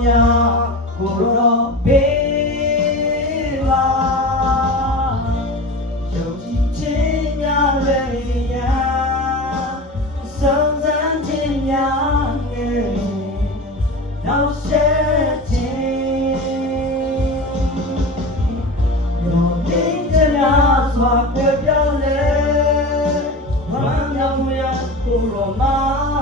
များကိုရောပေးပါယုံကြည်ခြင်းများလည်းရာဆုံးစမ်းခြင်းများနဲ့နောက်ဆက်ခြင်းရောလေးကြများစွာပြပြောင်းလဲဝမ်းမြောက်မြတ်ကိုရောမှာ